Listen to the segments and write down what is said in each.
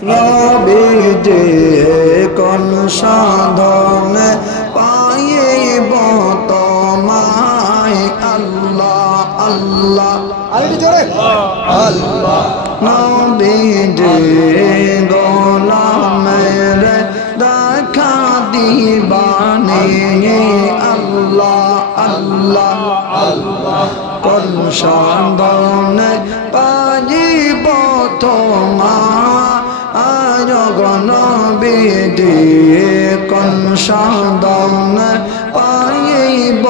নবীজি কোন সাধনে পাইব তোমায় আল্লাহ আল্লাহ আল্লাহ নবীজি গোলামের দেখা দিবানি আল্লাহ আল্লাহ আল্লাহ কোন সাধনে পাইব তোমায় নবীজি কোন সাধনে পাইব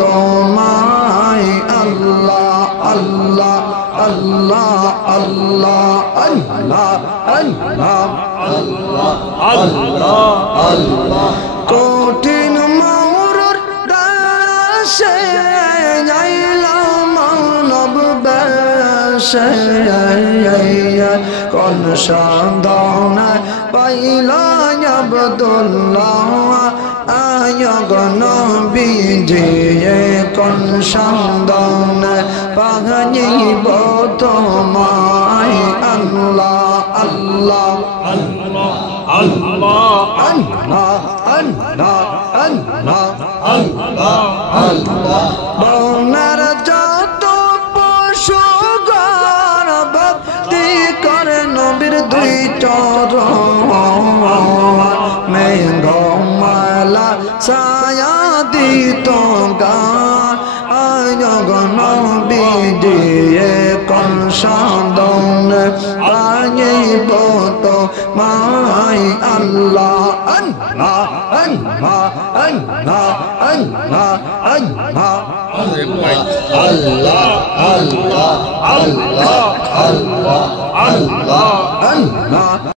তোমায় আল্লাহ আল্লাহ আল্লাহ আল্লাহ আল্লাহ আল্লাহ আল্লাহ আল্লাহ আল্লাহ কঠিন মৌরর দাসে যাইলাম মানব বেশে কোন সাধনা পাইলা আব্দুল্লাহ আয়গ নবীজি কোন সাধনা পাইব তোমায় আল্লাহ আল্লাহ আল্লাহ আল্লাহ আল্লাহ আল্লাহ আল্লাহ আল্লাহ আল্লাহ বনার যত পশু ভক্তি করে নবীর দুই চরণ মেঘমালা ছায়া দিত গান আয়গ নবীজি কোন সাধনে পাইব তোমায় আল্লাহ আল্লাহ আল্লাহ আল্লাহ আল্লাহ আল্লাহ আল্লাহ আল্লাহ আল্লাহ আল্লাহ আল্লাহ আল্লাহ